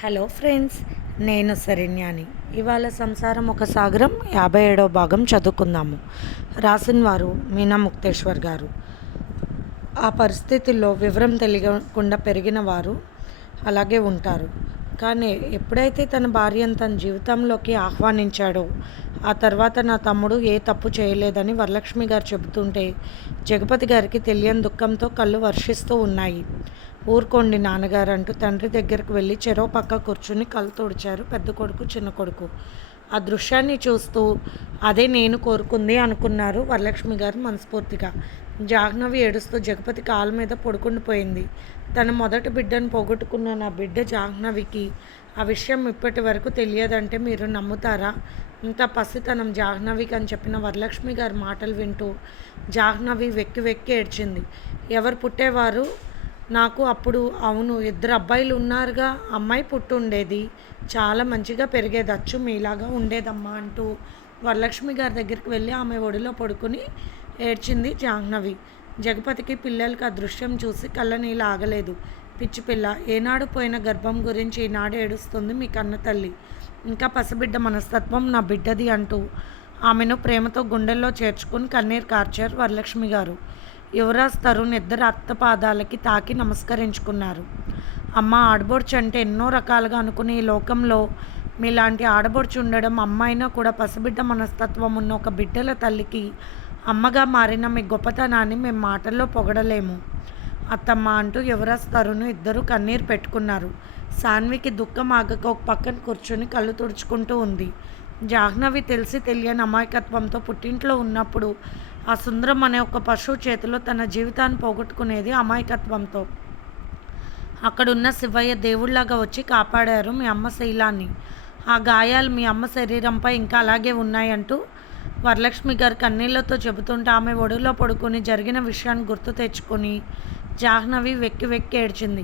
Hello friends, నేను శరణ్యాని. ఇవాళ సంసారం ఒక సాగరం 57వ భాగం చదువుకుందాము. రాసిన వారు మీనా ముక్తేశ్వర్ గారు. ఆ పరిస్థితుల్లో వివరం తెలియకుండా పెరిగిన వారు అలాగే ఉంటారు. కానీ ఎప్పుడైతే తన భార్యను తన జీవితంలోకి ఆహ్వానించాడో ఆ తర్వాత నా తమ్ముడు ఏ తప్పు చేయలేదని వరలక్ష్మి గారు చెబుతుంటే జగపతి గారికి తెలియని దుఃఖంతో కళ్ళు వర్షిస్తూ ఉన్నాయి. ఊరుకోండి నాన్నగారు అంటూ తండ్రి దగ్గరకు వెళ్ళి చెరో పక్క కూర్చుని కళ్ళు తుడిచారు పెద్ద కొడుకు చిన్న కొడుకు. ఆ దృశ్యాన్ని చూస్తూ అదే నేను కోరుకుంది అనుకున్నారు వరలక్ష్మి గారు మనస్ఫూర్తిగా. జాహ్నవి ఏడుస్తూ జగపతి కాళ్ళ మీద పడుకుండిపోయింది. తన మొదటి బిడ్డను పోగొట్టుకున్న నా బిడ్డ జాహ్నవికి ఆ విషయం ఇప్పటి వరకు తెలియదంటే మీరు నమ్ముతారా? ఇంత పసితనం జాహ్నవికి అని చెప్పిన వరలక్ష్మి గారి మాటలు వింటూ జాహ్నవి వెక్కి వెక్కి ఏడ్చింది. ఎవరు పుట్టేవారు నాకు అప్పుడు? అవును, 2 అబ్బాయిలు ఉన్నారుగా, అమ్మాయి పుట్టుండేది, చాలా మంచిగా పెరిగేది, అచ్చు మీలాగా ఉండేదమ్మా అంటూ వరలక్ష్మి గారి దగ్గరికి వెళ్ళి ఆమె ఒడిలో పడుకుని ఏడ్చింది జాహ్నవి. జగపతికి పిల్లలకి ఆ దృశ్యం చూసి కళ్ళనీళ్ళు ఆగలేదు. పిచ్చి పిల్ల, ఏనాడు పోయిన గర్భం గురించి ఈనాడు ఏడుస్తుంది మీ కన్న తల్లి. ఇంకా పసిబిడ్డ మనస్తత్వం నా బిడ్డది అంటూ ఆమెను ప్రేమతో గుండెల్లో చేర్చుకుని కన్నీరు కార్చారు వరలక్ష్మి గారు. యువరాజ్ తరుణ్ ఇద్దరు అత్త పాదాలకి తాకి నమస్కరించుకున్నారు. అమ్మ, ఆడబొడుచు అంటే ఎన్నో రకాలుగా అనుకుని ఈ లోకంలో మీలాంటి ఆడబొడుచు ఉండడం, అమ్మాయినా కూడా పసిబిడ్డ మనస్తత్వం ఉన్న ఒక బిడ్డల తల్లికి అమ్మగా మారిన మీ గొప్పతనాన్ని మేము మాటల్లో పొగడలేము అత్తమ్మ అంటూ యువరాజ్ తరుణ్ ఇద్దరు కన్నీరు పెట్టుకున్నారు. సాన్వికి దుఃఖం ఆగక ఒక పక్కన కూర్చొని కళ్ళు తుడుచుకుంటూ ఉంది. జాహ్నవి తెలిసి తెలియని అమాయకత్వంతో పుట్టింట్లో ఉన్నప్పుడు ఆ సుందరం అనే ఒక పశువు చేతిలో తన జీవితాన్ని పోగొట్టుకునేది అమాయకత్వంతో. అక్కడున్న శివయ్య దేవుళ్లాగా వచ్చి కాపాడారు మీ అమ్మ శైలాన్ని. ఆ గాయాలు మీ అమ్మ శరీరంపై ఇంకా అలాగే ఉన్నాయంటూ వరలక్ష్మి గారు కన్నీళ్లతో చెబుతుంటే ఆమె ఒడిలో పడుకొని జరిగిన విషయాన్ని గుర్తు తెచ్చుకొని జాహ్నవి వెక్కి వెక్కి ఏడ్చింది.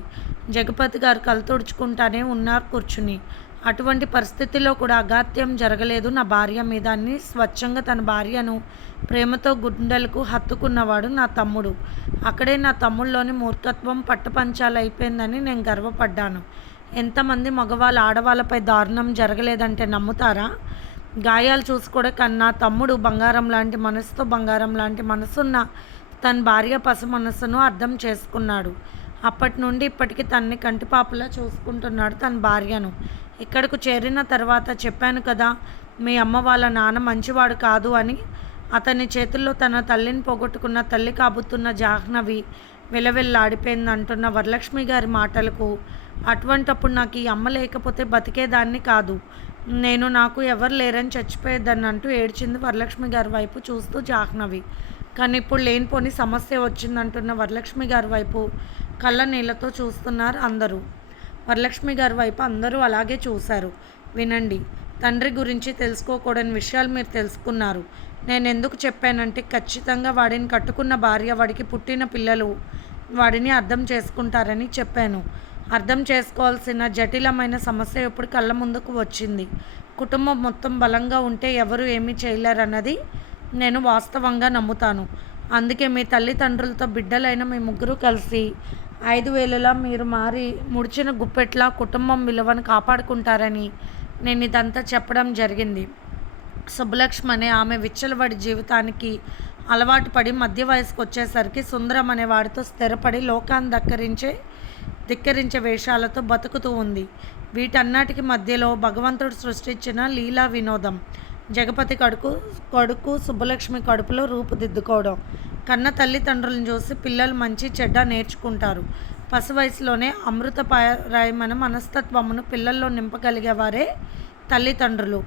జగపతి గారు కళ్ళు తుడుచుకుంటానే ఉన్నారు కూర్చుని. అటువంటి పరిస్థితిలో కూడా అఘాత్యం జరగలేదు నా భార్య మీద అని స్వచ్ఛంగా తన భార్యను ప్రేమతో గుండెలకు హత్తుకున్నవాడు నా తమ్ముడు. అక్కడే నా తమ్ముళ్ళలోని మూర్ఖత్వం పట్టపంచాలైపోయిందని నేను గర్వపడ్డాను. ఎంతమంది మగవాళ్ళు ఆడవాళ్ళపై దారుణం జరగలేదంటే నమ్ముతారా? గాయాలు చూసుకోవడం కన్నా తమ్ముడు బంగారం లాంటి మనసుతో బంగారం లాంటి మనసున్న తన భార్య పసి మనసును అర్థం చేసుకున్నాడు. అప్పటి నుండి ఇప్పటికీ తన్ని కంటిపాపలా చూసుకుంటున్నాడు తన భార్యను. ఇక్కడకు చేరిన తర్వాత చెప్పాను కదా, మీ అమ్మ వాళ్ళ నాన్న మంచివాడు కాదు అని. అతని చేతుల్లో తన తల్లిని పోగొట్టుకున్న తల్లి కాబుతున్న జాహ్నవి విలవిల్లాడిపోయింది అంటున్న వరలక్ష్మి గారి మాటలకు, అటువంటప్పుడు నాకు ఈ అమ్మ లేకపోతే బతికేదాన్ని కాదు, నాకు ఎవరు లేరని చచ్చిపోయేదాన్ని అంటూ ఏడ్చింది వరలక్ష్మి గారి వైపు చూస్తూ జాహ్నవి. కానీ ఇప్పుడు లేనిపోని సమస్య వచ్చిందంటున్న వరలక్ష్మి గారి వైపు కళ్ళ నీళ్ళతో చూస్తున్నారు అందరూ. వరలక్ష్మి గారి వైపు అందరూ అలాగే చూశారు. వినండి, తండ్రి గురించి తెలుసుకోకూడని విషయాలు మీరు తెలుసుకున్నారు. నేను ఎందుకు చెప్పానంటే ఖచ్చితంగా వాడిని కట్టుకున్న భార్య, వాడికి పుట్టిన పిల్లలు వాడిని అర్థం చేసుకుంటారని చెప్పాను. అర్థం చేసుకోవాల్సిన జటిలమైన సమస్య ఇప్పుడు కళ్ళ ముందుకు వచ్చింది. కుటుంబం మొత్తం బలంగా ఉంటే ఎవరు ఏమీ చేయలేరన్నది నేను వాస్తవంగా నమ్ముతాను. అందుకే మీ తల్లిదండ్రులతో బిడ్డలైన మీ ముగ్గురు కలిసి 5,000లా మీరు మారి ముడిచిన గుప్పెట్లా కుటుంబం విలువను కాపాడుకుంటారని నేను ఇదంతా చెప్పడం జరిగింది. సుబ్బలక్ష్మి అనే ఆమె విచ్చలవాడి జీవితానికి అలవాటు పడి మధ్య వయసుకు వచ్చేసరికి సుందరం అనే వాడితో స్థిరపడి లోకాన్ని ధిక్కరించే వేషాలతో బతుకుతూ ఉంది. వీటన్నిటికి మధ్యలో భగవంతుడు సృష్టించిన లీలా వినోదం జగపతి కొడుకు సుబ్బలక్ష్మి కడుపులో రూపుదిద్దుకోవడం. కన్న తల్లిదండ్రులను చూసి పిల్లలు మంచి చెడ్డ నేర్చుకుంటారు. పసి వయసులోనే అమృతపారాయమైన మనస్తత్వమును పిల్లల్లో నింపగలిగేవారే తల్లిదండ్రులు.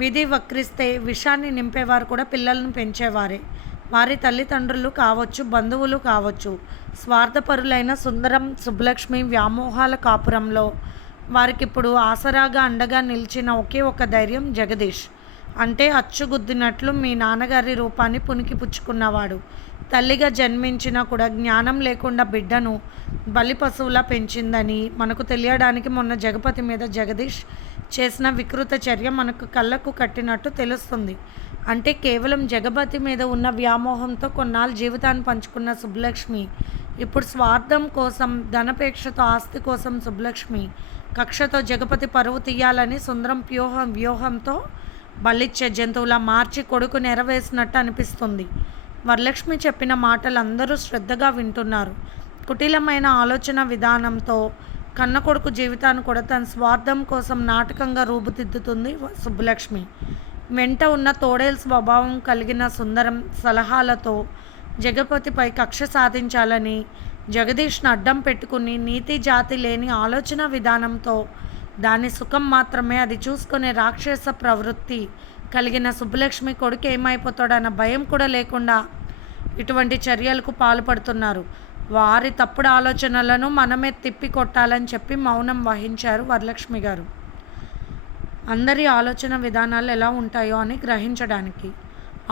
విధి వక్రిస్తే విషాన్ని నింపేవారు కూడా పిల్లలను పెంచేవారే. వారి తల్లిదండ్రులు కావచ్చు, బంధువులు కావచ్చు. స్వార్థపరులైన సుందరం సుబ్బలక్ష్మి వ్యామోహాల కాపురంలో వారికిప్పుడు ఆసరాగా అండగా నిలిచిన ఒకే ఒక ధైర్యం జగదీష్. అంటే అచ్చుగుద్దినట్లు మీ నాన్నగారి రూపాన్ని పునికి పుచ్చుకున్నవాడు. తల్లిగా జన్మించినా కూడా జ్ఞానం లేకుండా బిడ్డను బలి పశువులా పెంచిందని మనకు తెలియడానికి మొన్న జగపతి మీద జగదీష్ చేసిన వికృత చర్య మనకు కళ్ళకు కట్టినట్టు తెలుస్తుంది. అంటే కేవలం జగపతి మీద ఉన్న వ్యామోహంతో కొన్నాళ్ళు జీవితాన్ని పంచుకున్న సుబ్బలక్ష్మి ఇప్పుడు స్వార్థం కోసం, ధనపేక్షతో, ఆస్తి కోసం సుబ్బలక్ష్మి కక్షతో జగపతి పరువు తీయాలని సుందరం వ్యూహంతో బలిచ్చే జంతువులా మార్చి కొడుకు నెరవేసినట్టు అనిపిస్తుంది. వరలక్ష్మి చెప్పిన మాటలు అందరూ శ్రద్ధగా వింటున్నారు. కుటిలమైన ఆలోచన విధానంతో కన్న కొడుకు జీవితాన్ని కూడా తన స్వార్థం కోసం నాటకంగా రూపుదిద్దుతుంది సుబ్బలక్ష్మి. వెంట ఉన్న తోడేలు స్వభావం కలిగిన సుందరం సలహాలతో జగపతిపై కక్ష సాధించాలని జగదీష్ను అడ్డం పెట్టుకుని నీతి జాతి లేని ఆలోచన విధానంతో దాని సుఖం మాత్రమే అది చూసుకునే రాక్షస ప్రవృత్తి కలిగిన సుబ్బలక్ష్మి కొడుకు ఏమైపోతాడన్న భయం కూడా లేకుండా ఇటువంటి చర్యలకు పాల్పడుతున్నారు. వారి తప్పుడు ఆలోచనలను మనమే తిప్పి కొట్టాలని చెప్పి మౌనం వహించారు వరలక్ష్మి గారు. అందరి ఆలోచన విధానాలు ఎలా ఉంటాయో అని గ్రహించడానికి.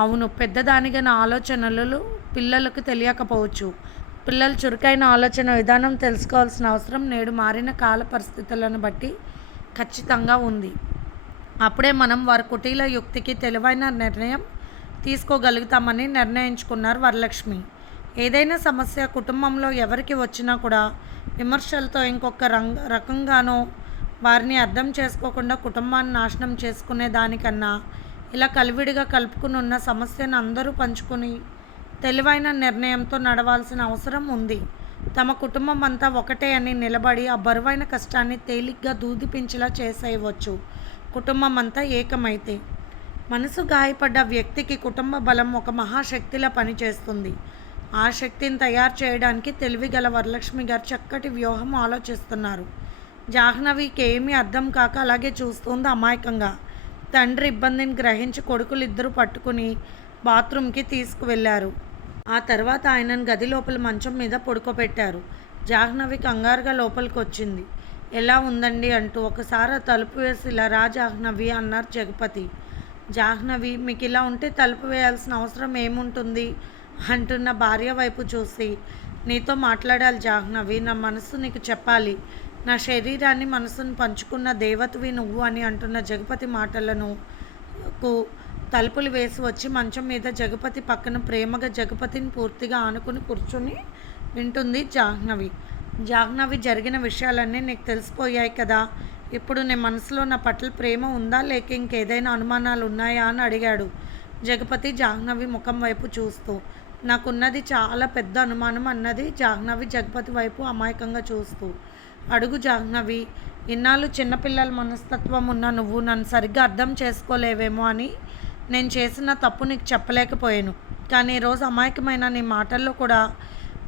అవును, పెద్దదానిగా నా ఆలోచనలు పిల్లలకు తెలియకపోవచ్చు. పిల్లలు చురుకైన ఆలోచన విధానం తెలుసుకోవాల్సిన అవసరం నేడు మారిన కాల పరిస్థితులను బట్టి ఖచ్చితంగా ఉంది. అప్పుడే మనం వారి కుటీల యుక్తికి తెలివైన నిర్ణయం తీసుకోగలుగుతామని నిర్ణయించుకున్నారు వరలక్ష్మి. ఏదైనా సమస్య కుటుంబంలో ఎవరికి వచ్చినా కూడా విమర్శలతో ఇంకొక రకంగానో వారిని అర్థం చేసుకోకుండా కుటుంబాన్ని నాశనం చేసుకునే దానికన్నా ఇలా కలివిడిగా కలుపుకుని ఉన్న సమస్యను అందరూ పంచుకొని తెలివైన నిర్ణయంతో నడవాల్సిన అవసరం ఉంది. తమ కుటుంబం అంతా ఒకటే అని నిలబడి ఆ బరువైన కష్టాన్ని తేలిగ్గా దూదిపించేలా చేసేయవచ్చు కుటుంబం అంతా ఏకమైతే. మనసు గాయపడ్డ వ్యక్తికి కుటుంబ బలం ఒక మహాశక్తిలా పనిచేస్తుంది. ఆ శక్తిని తయారు చేయడానికి తెలివిగల వరలక్ష్మి గారు చక్కటి వ్యూహం ఆలోచిస్తున్నారు. జాహ్నవికి ఏమీ అర్థం కాక అలాగే చూస్తుంది అమాయకంగా. తండ్రి ఇబ్బందిని గ్రహించి కొడుకులు ఇద్దరు పట్టుకుని బాత్రూమ్కి తీసుకువెళ్ళారు. ఆ తర్వాత ఆయనను గది లోపల మంచం మీద పడుకోబెట్టారు. జాహ్నవి కంగారుగా లోపలికి వచ్చింది. ఎలా ఉందండి అంటూ. ఒకసారి తలుపు వేసి ఇలా రా జాహ్నవి అన్నారు జగపతి. జాహ్నవి మీకు ఇలా ఉంటే తలుపు వేయాల్సిన అవసరం ఏముంటుంది అంటున్న భార్య వైపు చూసి, నీతో మాట్లాడాలి జాహ్నవి, నా మనసు నీకు చెప్పాలి, నా శరీరాన్ని మనసును పంచుకున్న దేవతవి నువ్వు అని అంటున్న జగపతి మాటలను తలుపులు వేసి వచ్చి మంచం మీద జగపతి పక్కన ప్రేమగా జగపతిని పూర్తిగా ఆనుకుని కూర్చొని వింటుంది జాహ్నవి. జాహ్నవి, జరిగిన విషయాలన్నీ నీకు తెలిసిపోయాయి కదా, ఇప్పుడు నీ మనసులో నా పట్ల ప్రేమ ఉందా లేక ఇంకేదైనా అనుమానాలు ఉన్నాయా అని అడిగాడు జగపతి జాహ్నవి ముఖం వైపు చూస్తూ. నాకున్నది చాలా పెద్ద అనుమానం అన్నది జాహ్నవి జగపతి వైపు అమాయకంగా చూస్తూ. అడుగు జాహ్నవి, ఇన్నాళ్ళు చిన్నపిల్లల మనస్తత్వం ఉన్న నువ్వు నన్ను సరిగ్గా అర్థం చేసుకోలేవేమో అని నేను చేసిన తప్పు నీకు చెప్పలేకపోయాను. కానీ ఈరోజు అమాయకమైన నీ మాటల్లో కూడా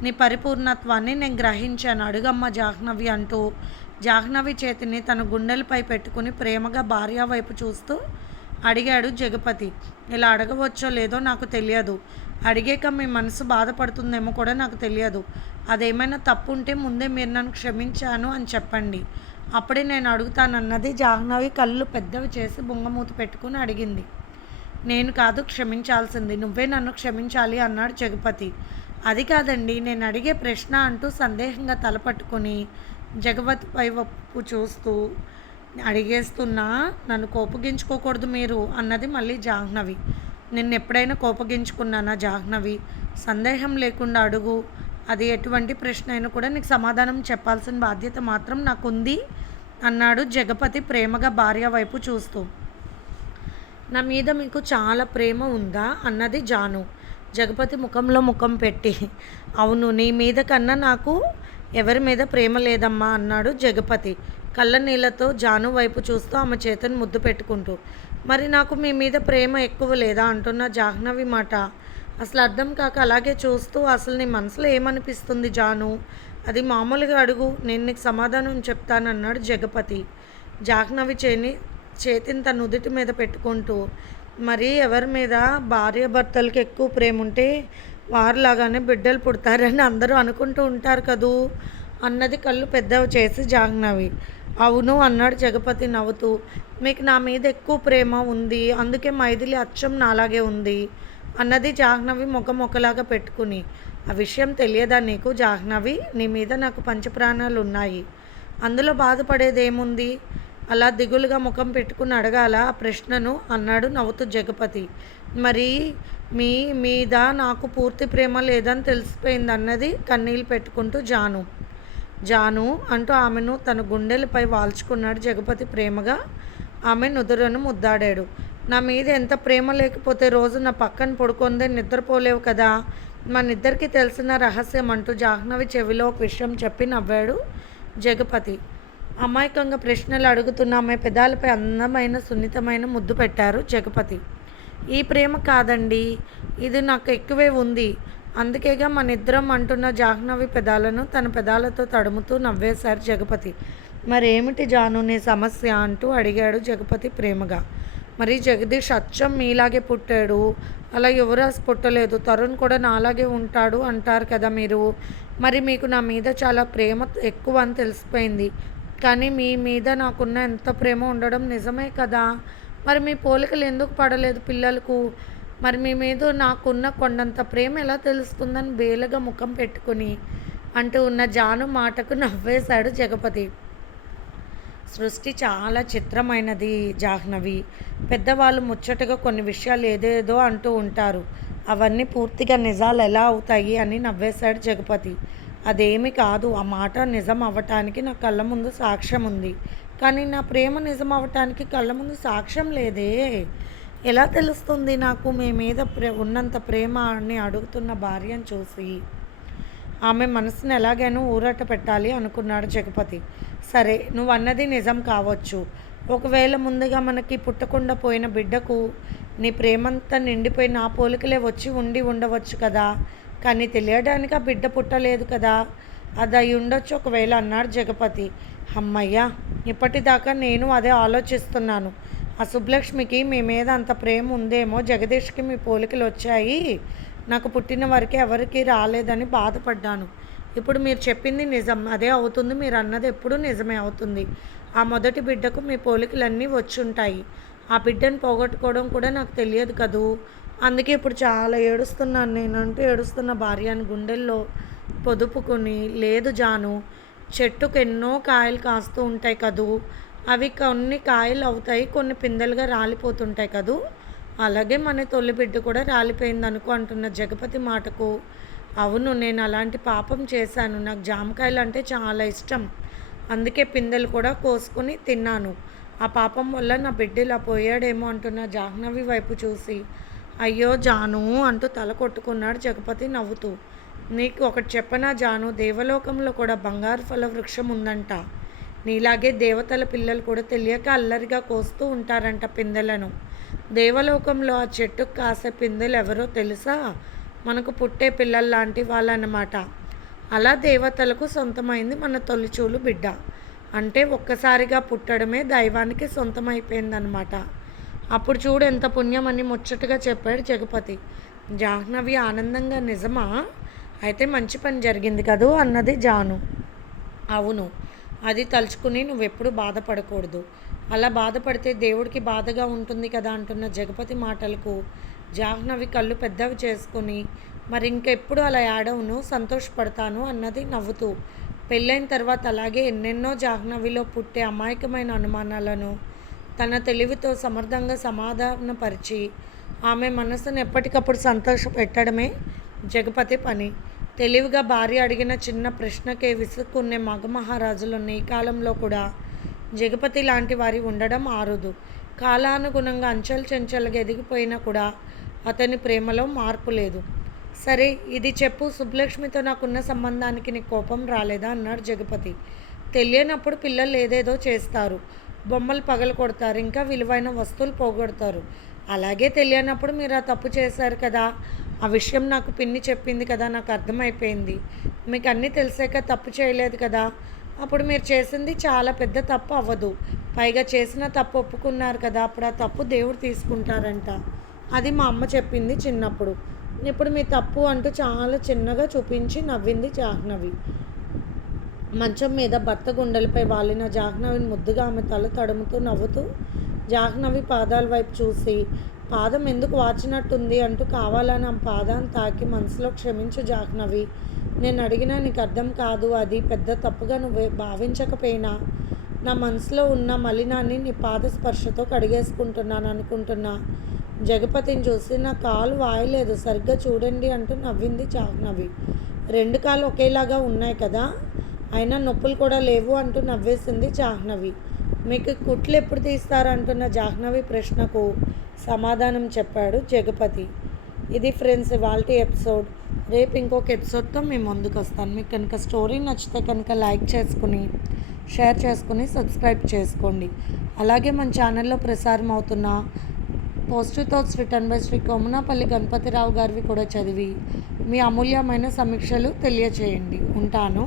నీ పరిపూర్ణత్వాన్ని నేను గ్రహించాను. అడుగమ్మ జాహ్నవి అంటూ జాహ్నవి చేతిని తన గుండెలపై పెట్టుకుని ప్రేమగా భార్య వైపు చూస్తూ అడిగాడు జగపతి. ఇలా అడగవచ్చో లేదో నాకు తెలియదు. అడిగాక మీ మనసు బాధపడుతుందేమో కూడా నాకు తెలియదు. అదేమైనా తప్పు ఉంటే ముందే మీరు నన్ను క్షమించాను అని చెప్పండి, అప్పుడే నేను అడుగుతానన్నది జాహ్నవి కళ్ళు పెద్దవి చేసి బొంగమూతి పెట్టుకుని అడిగింది. నేను కాదు క్షమించాల్సింది, నువ్వే నన్ను క్షమించాలి అన్నాడు జగపతి. అది కాదండి, నేను అడిగే ప్రశ్న అంటూ సందేహంగా తలపట్టుకొని జగపతిపై వైపు చూస్తూ అడిగేస్తున్నా. నన్ను కోపగించుకోకూడదు మీరు అన్నది మళ్ళీ జాహ్నవి. నిన్ను ఎప్పుడైనా కోపగించుకున్నానా జాహ్నవి? సందేహం లేకుండా అడుగు, అది ఎటువంటి ప్రశ్న అయినా కూడా నీకు సమాధానం చెప్పాల్సిన బాధ్యత మాత్రం నాకుంది అన్నాడు జగపతి ప్రేమగా భార్య వైపు చూస్తూ. నా మీద మీకు చాలా ప్రేమ ఉందా అన్నది జాను జగపతి ముఖంలో ముఖం పెట్టి. అవును, నీ మీద కన్నా నాకు ఎవరి మీద ప్రేమ లేదమ్మా అన్నాడు జగపతి కళ్ళ నీళ్ళతో జాను వైపు చూస్తూ ఆమె చేతిని ముద్దు పెట్టుకుంటూ. మరి నాకు మీ మీద ప్రేమ ఎక్కువ లేదా అంటున్న జాహ్నవి మాట అసలు అర్థం కాక అలాగే చూస్తూ, అసలు నీ మనసులో ఏమనిపిస్తుంది జాను, అది మామూలుగా అడుగు, నేను నీకు సమాధానం చెప్తానన్నాడు జగపతి జాహ్నవి చేతిని తన నుదుటి మీద పెట్టుకుంటూ. మరి ఎవరి మీద భార్యాభర్తలకి ఎక్కువ ప్రేమ ఉంటే వారిలాగానే బిడ్డలు పుడతారని అందరూ అనుకుంటూ ఉంటారు కదూ అన్నది కళ్ళు పెద్దవి చేసి జాహ్నవి. అవును అన్నాడు జగపతి నవ్వుతూ. మీకు నా మీద ఎక్కువ ప్రేమ ఉంది, అందుకే మైథిలి అచ్చం నాలాగే ఉంది అన్నది జాహ్నవి ముఖం ఒకలాగా పెట్టుకుని. ఆ విషయం తెలియదా నీకు జాహ్నవి? నీ మీద నాకు పంచప్రాణాలు ఉన్నాయి, అందులో బాధపడేదేముంది? అలా దిగులుగా ముఖం పెట్టుకుని అడగాల ఆ ప్రశ్నను అన్నాడు నవ్వుతూ జగపతి. మరి మీ మీద నాకు పూర్తి ప్రేమ లేదని తెలిసిపోయింది అన్నది కన్నీళ్ళు పెట్టుకుంటూ జాను. జాను అంటూ ఆమెను తన గుండెలపై వాల్చుకున్నాడు జగపతి ప్రేమగా. ఆమె నుదురును ముద్దాడాడు. నా మీద ఎంత ప్రేమ లేకపోతే రోజు నా పక్కన పడుకుందే నిద్రపోలేవు కదా. మనిద్దరికీ తెలిసిన రహస్యం అంటూ జాహ్నవి చెవిలో ఒక విషయం చెప్పి నవ్వాడు జగపతి. అమాయకంగా ప్రశ్నలు అడుగుతున్న ఆమె పెదాలపై అందమైన సున్నితమైన ముద్దు పెట్టారు జగపతి. ఈ ప్రేమ కాదండి, ఇది నాకు ఎక్కువే ఉంది, అందుకేగా మన ఇద్దరం అంటున్న జాహ్నవి పెదాలను తన పెదాలతో తడుముతూ నవ్వేశారు జగపతి. మరేమిటి జాను నీ సమస్య అంటూ అడిగాడు జగపతి ప్రేమగా. మరి జగదీష్ అచ్చం మీలాగే పుట్టాడు, అలా యువరాజ్ పుట్టలేదు, తరుణ్ కూడా నాలాగే ఉంటాడు అంటారు కదా మీరు. మరి మీకు నా మీద చాలా ప్రేమ ఎక్కువ అని తెలిసిపోయింది, కానీ మీ మీద నాకున్న ఎంత ప్రేమ ఉండడం నిజమే కదా. మరి మీ పోలికలు ఎందుకు పడలేదు పిల్లలకు? మరి మీ మీద నాకున్న కొండంత ప్రేమ ఎలా తెలుస్తుందని బేలగా ముఖం పెట్టుకుని అంటూ ఉన్న జాను మాటకు నవ్వేశాడు జగపతి. సృష్టి చాలా చిత్రమైనది జాహ్నవి. పెద్దవాళ్ళు ముచ్చటగా కొన్ని విషయాలు ఏదేదో అంటూ ఉంటారు, అవన్నీ పూర్తిగా నిజాలు ఎలా అవుతాయి అని నవ్వేశాడు జగపతి. అదేమి కాదు, ఆ మాట నిజం అవ్వటానికి నా కళ్ళ ముందు సాక్ష్యం ఉంది, కానీ నా ప్రేమ నిజం అవ్వటానికి కళ్ళ ముందు సాక్ష్యం లేదే. ఎలా తెలుస్తుంది నాకు మీ మీద ఉన్నంత ప్రేమ అని అడుగుతున్న భార్యను చూసి ఆమె మనసును ఎలాగైనా ఊరట పెట్టాలి అనుకున్నాడు జగపతి. సరే, నువ్వు అన్నది నిజం కావచ్చు. ఒకవేళ ముందుగా మనకి పుట్టకుండా పోయిన బిడ్డకు నీ ప్రేమంతా నిండిపోయి నా పోలికలే వచ్చి ఉండవచ్చు కదా, కానీ తెలియడానికి ఆ బిడ్డ పుట్టలేదు కదా. అది అయి ఉండొచ్చు ఒకవేళ అన్నాడు జగపతి. అమ్మయ్య, ఇప్పటిదాకా నేను అదే ఆలోచిస్తున్నాను. ఆ సుబ్బలక్ష్మికి మీ మీద అంత ప్రేమ ఉందేమో, జగదీష్కి మీ పోలికలు వచ్చాయి, నాకు పుట్టిన వరకే ఎవరికి రాలేదని బాధపడ్డాను. ఇప్పుడు మీరు చెప్పింది నిజం, అదే అవుతుంది. మీరు అన్నది ఎప్పుడూ నిజమే అవుతుంది. ఆ మొదటి బిడ్డకు మీ పోలికలన్నీ వచ్చుంటాయి. ఆ బిడ్డను పోగొట్టుకోవడం కూడా నాకు తెలియదు కదూ. అందుకే ఇప్పుడు చాలా ఏడుస్తున్నాను నేనంటూ ఏడుస్తున్న భార్యను గుండెల్లో పొదుపుకొని, లేదు జాను, చెట్టుకు ఎన్నో కాయలు కాస్తూ ఉంటాయి కదూ, అవి కొన్ని కాయలు అవుతాయి, కొన్ని పిందెలుగా రాలిపోతుంటాయి కదూ, అలాగే మన తొలి బిడ్డ కూడా రాలిపోయిందనుకో అంటున్న జగపతి మాటకు, అవును, నేను అలాంటి పాపం చేశాను. నాకు జామకాయలు అంటే చాలా ఇష్టం, అందుకే పిందెలు కూడా కోసుకుని తిన్నాను. ఆ పాపం వల్ల నా బిడ్డ ఇలా పోయాడేమో అంటున్న జాహ్నవి వైపు చూసి, అయ్యో జాను అంటూ తల కొట్టుకున్నాడు జగపతి నవ్వుతూ. నీకు ఒకటి చెప్పనా జాను, దేవలోకంలో కూడా బంగారు ఫల వృక్షం ఉందంట. నీలాగే దేవతల పిల్లలు కూడా తెలియక అల్లరిగా కోస్తూ ఉంటారంట పిందెలను. దేవలోకంలో ఆ చెట్టుకు కాసే పిందెలు ఎవరో తెలుసా? మనకు పుట్టే పిల్లల్లాంటి వాళ్ళన్నమాట. అలా దేవతలకు సొంతమైంది మన తొలిచూలు బిడ్డ. అంటే ఒక్కసారిగా పుట్టడమే దైవానికి సొంతమైపోయిందనమాట. అప్పుడు చూడు ఎంత పుణ్యమని ముచ్చటగా చెప్పాడు జగపతి. జాహ్నవి ఆనందంగా, నిజమా? అయితే మంచి పని జరిగింది కదూ అన్నది జాను. అవును, అది తలుచుకుని నువ్వెప్పుడు బాధపడకూడదు. అలా బాధపడితే దేవుడికి బాధగా ఉంటుంది కదా అంటున్న జగపతి మాటలకు జాహ్నవి కళ్ళు పెద్దవి చేసుకుని, మరి ఇంకెప్పుడు అలా ఏడవును, సంతోషపడతాను అన్నది నవ్వుతూ. పెళ్ళైన తర్వాత అలాగే ఎన్నెన్నో జాహ్నవిలో పుట్టే అమాయకమైన అనుమానాలను తన తెలివితో సమర్థంగా సమాధానపరిచి ఆమె మనసును ఎప్పటికప్పుడు సంతోష పెట్టడమే జగపతి పని. తెలివిగా భార్య అడిగిన చిన్న ప్రశ్నకే విసుక్కునే మగమహారాజులున్న ఈ కాలంలో కూడా జగపతి లాంటి వారి ఉండడం ఆరుదు. కాలానుగుణంగా అంచెలు చెంచలుగా ఎదిగిపోయినా కూడా అతని ప్రేమలో మార్పు లేదు. సరే, ఇది చెప్పు, సుబ్బలక్ష్మితో నాకున్న సంబంధానికి నీ కోపం రాలేదా అన్నాడు జగపతి. తెలియనప్పుడు పిల్లలు ఏదేదో చేస్తారు, బొమ్మలు పగలు కొడతారు, ఇంకా విలువైన వస్తువులు పోగొడతారు. అలాగే తెలియనప్పుడు మీరు ఆ తప్పు చేశారు కదా. ఆ విషయం నాకు పిన్ని చెప్పింది కదా, నాకు అర్థమైపోయింది. మీకు అన్నీ తెలిసాక తప్పు చేయలేదు కదా. అప్పుడు మీరు చేసింది చాలా పెద్ద తప్పు అవ్వదు. పైగా చేసిన తప్పు ఒప్పుకున్నారు కదా, అప్పుడు ఆ తప్పు దేవుడు తీసుకుంటారంట. అది మా అమ్మ చెప్పింది చిన్నప్పుడు. ఇప్పుడు మీ తప్పు అంటూ చాలా చిన్నగా చూపించి నవ్వింది జాహ్నవి. మంచం మీద భర్త గుండెలపై వాలిన జాహ్నవిని ముద్దుగా ఆమె తల తడుముతూ నవ్వుతూ జాహ్నవి పాదాల వైపు చూసి, పాదం ఎందుకు వాచినట్టుంది అంటూ కావాలని ఆ పాదాన్ని తాకి మనసులో, క్షమించు జాహ్నవి, నేను అడిగినా నీకు అర్థం కాదు, అది పెద్ద తప్పుగా నువ్వు భావించకపోయినా నా మనసులో ఉన్న మలినాన్ని నీ పాద స్పర్శతో కడిగేసుకుంటున్నాను అనుకుంటున్నా. జగపతిని చూసి నా కాలు వాయలేదు, సరిగ్గా చూడండి అంటూ నవ్వింది జాహ్నవి. 2 కాళ్ళు ఒకేలాగా ఉన్నాయి కదా, అయినా నొప్పులు కూడా లేవు అంటూ నవ్వేసింది జాహ్నవి. మీకు కుట్లు ఎప్పుడు తీస్తారంటున్న జాహ్నవి ప్రశ్నకు సమాధానం చెప్పాడు జగపతి. ఇది ఫ్రెండ్స్ ఇవాల్టి ఎపిసోడ్. రేపు ఇంకొక ఎపిసోడ్తో మేము ముందుకు వస్తాను. మీకు కనుక స్టోరీ నచ్చితే కనుక లైక్ చేసుకుని, షేర్ చేసుకుని, సబ్స్క్రైబ్ చేసుకోండి. అలాగే మన ఛానల్లో ప్రసారం అవుతున్న positive thoughts written by Shri Komanapalli Ganapathirao గారివి కూడా చదివి మీ అమూల్యమైన సమీక్షలు తెలియచేయండి. ఉంటాను.